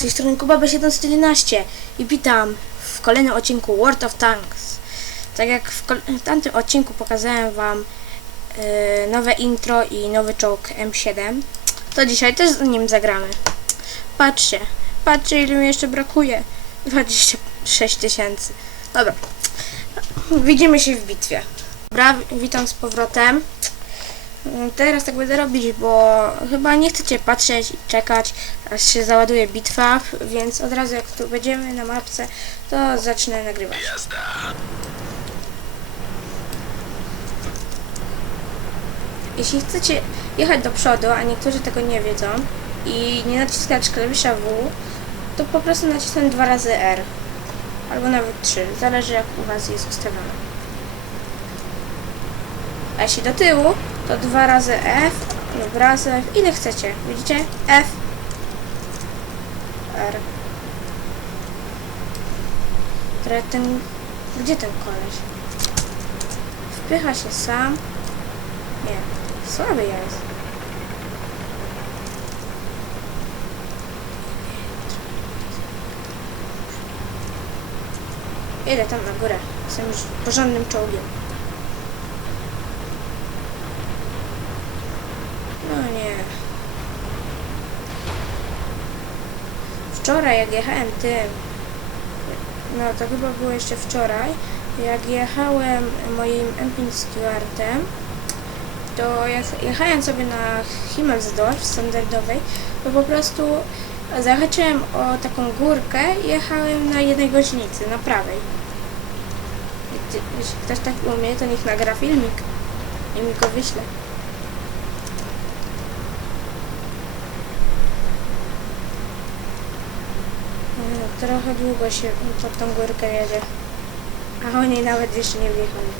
tej strony KubaB711 i witam w kolejnym odcinku World of Tanks. Tak jak w, w tamtym odcinku pokazałem wam e, nowe intro i nowy czołg M7, to dzisiaj też z nim zagramy. Patrzcie, patrzcie ile mi jeszcze brakuje. 26 tysięcy. Dobra, widzimy się w bitwie. Dobra, witam z powrotem. Mm, Teraz tak będę robić, bo chyba nie chcecie patrzeć i czekać, aż się załaduje bitwa, więc od razu jak tu będziemy na mapce, to zacznę nagrywać. Jeśli chcecie jechać do przodu, a niektórzy tego nie wiedzą i nie naciskać klawisza W, to po prostu nacisnąć dwa razy R. Albo nawet trzy, zależy jak u Was jest ustawione. A jeśli do tyłu, to dwa razy F lub raz F, ile chcecie. Widzicie? F, R. Ten... Gdzie ten koleś? Wpycha się sam. Nie, słaby jest. Idę tam na górę. Jestem już porządnym czołgiem. No nie. Wczoraj jak jechałem tym, no to chyba było jeszcze wczoraj, jak jechałem moim M5 Stewartem, to jechałem sobie na Himmelsdorf standardowej, to po prostu zahaczyłem o taką górkę i jechałem na jednej godzinicy, na prawej. Jeśli ktoś tak umie, to niech nagra filmik i mi go wyśle. E, Trochę długo się pod tą górkę jedzie, a oni nawet jeszcze nie wjechali.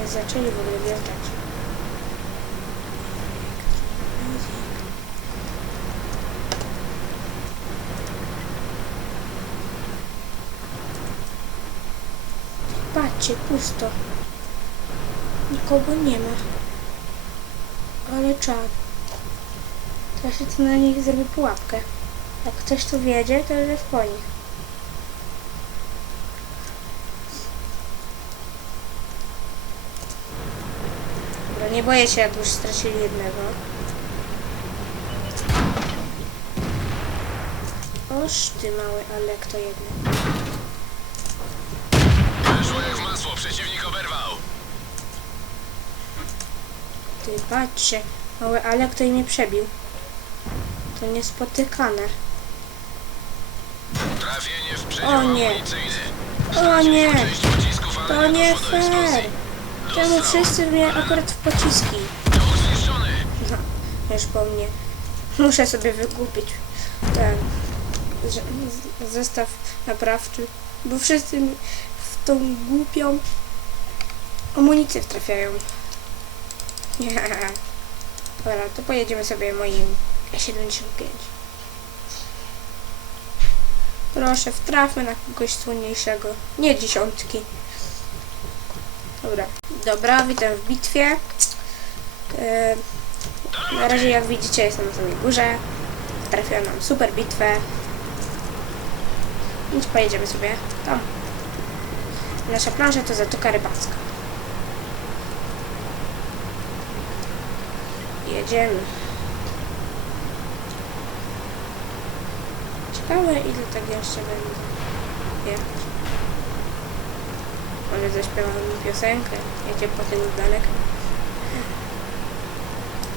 Nie zaczęli w ogóle wjeżdżać. Patrzcie, pusto. Nikogo nie ma. Ale czad. Się tu na nich zrobi pułapkę. Jak ktoś tu wiedzie, to już jest po nich. Dobra, nie boję się, jak już stracili jednego. Oż ty mały Alek to jednak. Weszło jak w masło, przeciwnik oberwał. Ty patrzcie, mały Alek to i mnie przebił. To niespotykane. O nie. O nie, to nie fair. Czemu wszyscy mnie akurat w pociski? No, już po mnie. Muszę sobie wykupić ten zestaw naprawczy, bo wszyscy w tą głupią amunicję trafiają. Dobra, to pojedziemy sobie moim E75. Proszę, wtrafmy na kogoś słynniejszego. Nie dziesiątki. Dobra, dobra, witam w bitwie. Yy, na razie jak widzicie jestem na samej górze. Trafiła nam super bitwę. Więc pojedziemy sobie tam. Nasza plansza to Zatoka Rybacka. Jedziemy. Ciekawe ile tak jeszcze będzie jechać. Może zaśpiewamy mi piosenkę. Jedzie po tym z daleka.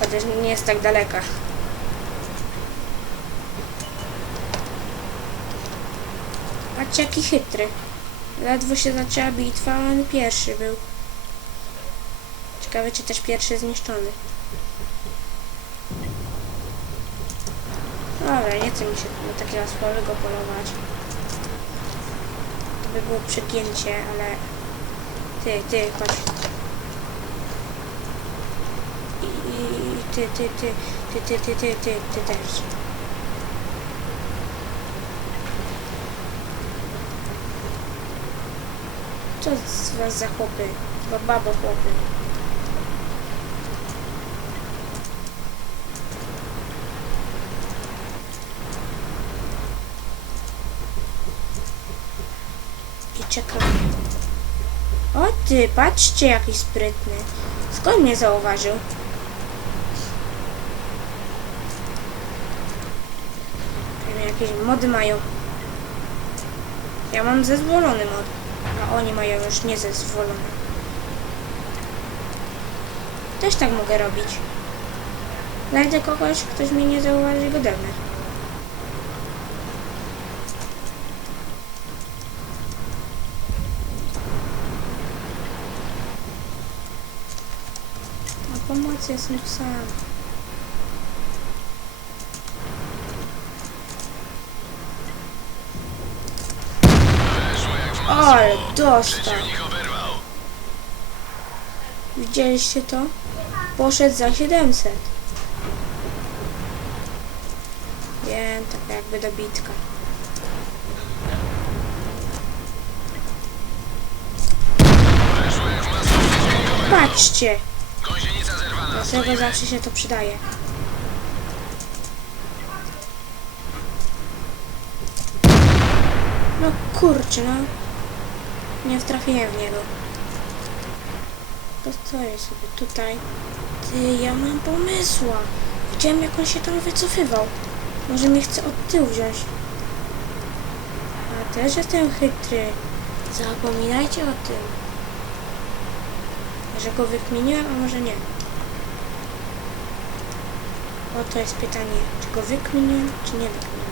Chociaż nie jest tak daleka. Patrzcie jaki chytry. Ledwo się zaczęła bitwa, on pierwszy był. Ciekawe czy też pierwszy zniszczony. Dobra, nie chce mi się na takiego słabego polować. To by było przegięcie, ale... Ty, ty, chodź. I, i ty, ty, ty, ty, ty, ty, ty, ty, ty też. Co z was za chłopy? Bo babo chłopy. ucieka. O ty, patrzcie jaki sprytny. Skąd mnie zauważył? Pewnie jakieś mody mają. Ja mam zezwolony mod, a oni mają już niezezwolony. Też tak mogę robić. Znajdę kogoś, ktoś mnie nie zauważy, go. Pomocy jestem sam. Ale dostał. Widzieliście to? Poszedł za 700. Wiem, taka jakby dobitka. Patrzcie! Dlatego zawsze się to przydaje. No kurczę, no. Nie wtrafiłem w niego. Postoję sobie tutaj. Ty, ja mam pomysła. Widziałem jak on się tam wycofywał. Może mnie chce od tyłu wziąć. A też jestem chytry. Zapominajcie o tym. Że go wykminiłem, a może nie. O, to jest pytanie, czy go wykminiłem, czy nie wykminiłem.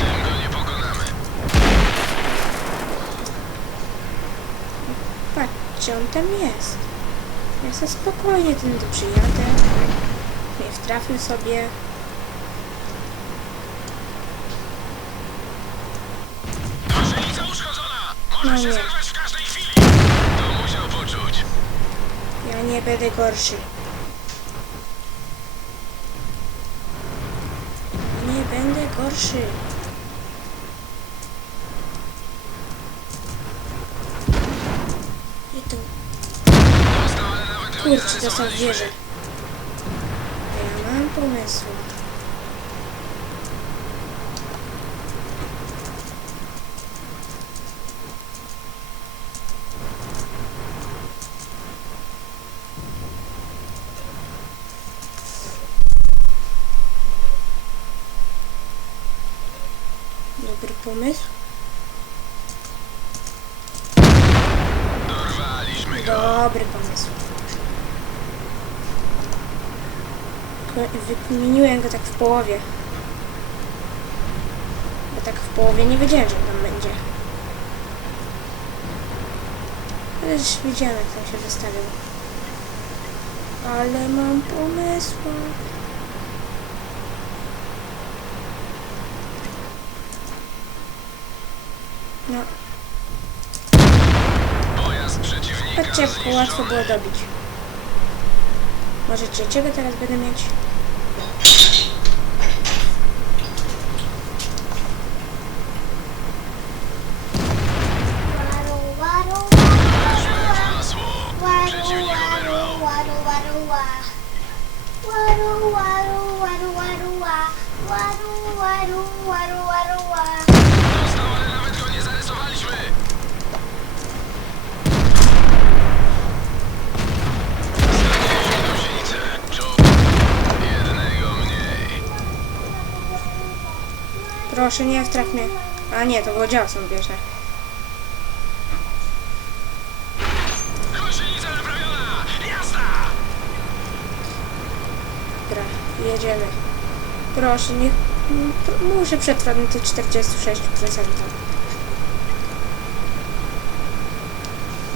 Tym go nie pokonamy. Patrzcie, on tam jest. Ja sobie spokojnie ten tu przyjadę. Nie wtrafił sobie. No nie. Nie będę gorszy. Nie będę gorszy. I tu. Kurczę, dostał w zarysowaliśmy. wieżę. Ja mam pomysł. Dobry pomysł. Dorwaliśmy go. Dobry pomysł. Tylko Wykminiłem go tak w połowie. Bo tak w połowie nie wiedziałem, że tam będzie. Ale już widziałem, jak tam się wystawił. Ale mam pomysł. No, patrzcie, jak łatwo było dobić. Może trzeciego teraz będę mieć? Proszę, nie wtraf mnie. A nie, to było dział są bierze. Gąsienica naprawiona. Jazda. Dobra, jedziemy. Proszę, nie... m, pr- Muszę przetrwać na tych 46%.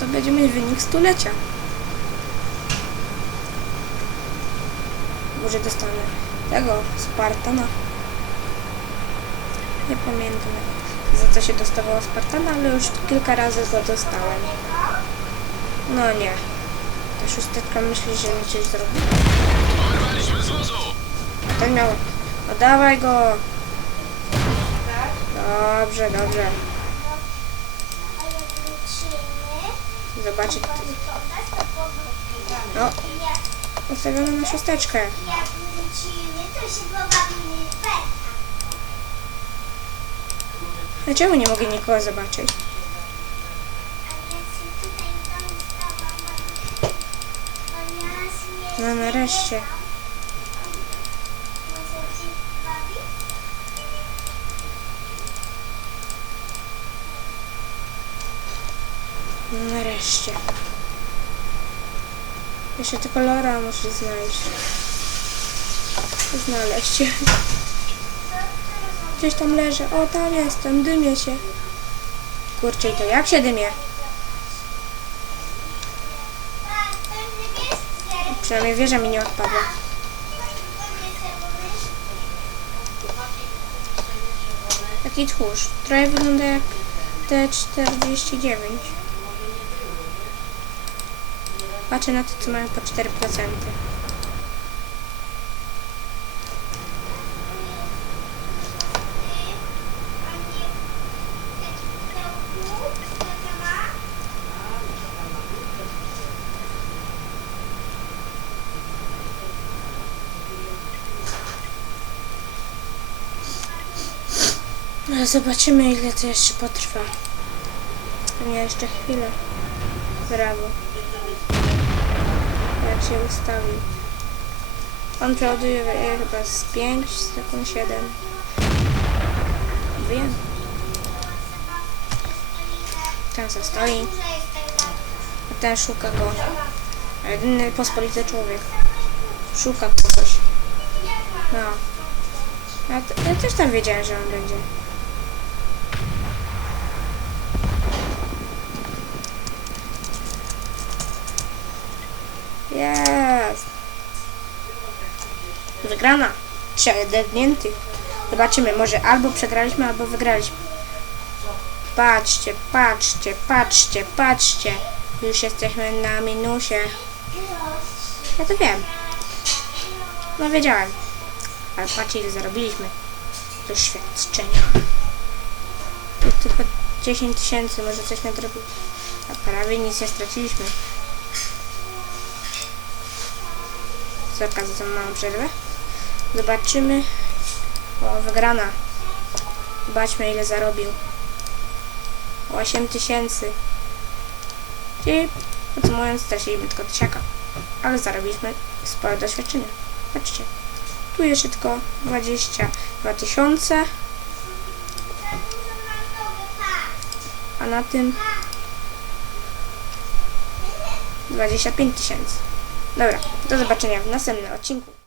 To będzie mieć wynik stulecia. Może dostanę tego Spartana. Nie pamiętam za co się dostawało Spartana, ale już kilka razy go dostałem. No nie. Ta szósteczka myśli, że mi coś zrobi. Ten miał. No dawaj go! Dobrze, dobrze. Zobaczyć. No, ustawione na szósteczkę. Jak wrócimy, to się. Dlaczego nie mogę nikogo zobaczyć? No nareszcie. No nareszcie. Jeszcze tylko Lora muszę znaleźć. Znaleźć. Gdzieś tam leży. O, tam jestem. Dymię się. Kurczę, to jak się dymie? Przynajmniej wieża mi nie odpadła. Taki tchórz. Trochę wygląda jak T49. Patrzę na to, co mają po 4%. Zobaczymy, ile to jeszcze potrwa. Nie, jeszcze chwilę. Brawo. Jak się ustawi. On przeładuje e, chyba z 5 sekund 7. Wiem. Ten stoi, a ten szuka go. Jedyny pospolity człowiek. Szuka kogoś. No. Ja, ja też tam wiedziałem, że on będzie. Jest. Wygrana. Trzech dedniętych. Zobaczymy, może albo przegraliśmy, albo wygraliśmy. Patrzcie, patrzcie, patrzcie, patrzcie. Już jesteśmy na minusie. Ja to wiem. No wiedziałem. Ale patrzcie, ile zarobiliśmy. Doświadczenia. Tu tylko 10 tysięcy, może coś nadrobić. A prawie nic nie straciliśmy. Z okazji za małą przerwę. Zobaczymy. O, wygrana. Zobaczmy ile zarobił. 8 tysięcy. Czyli podsumowując straciliśmy tylko tysiaka. Ale zarobiliśmy spore doświadczenia. Patrzcie. Tu jeszcze tylko 22 tysiące. A na tym 25 tysięcy. Dobra, do zobaczenia w następnym odcinku.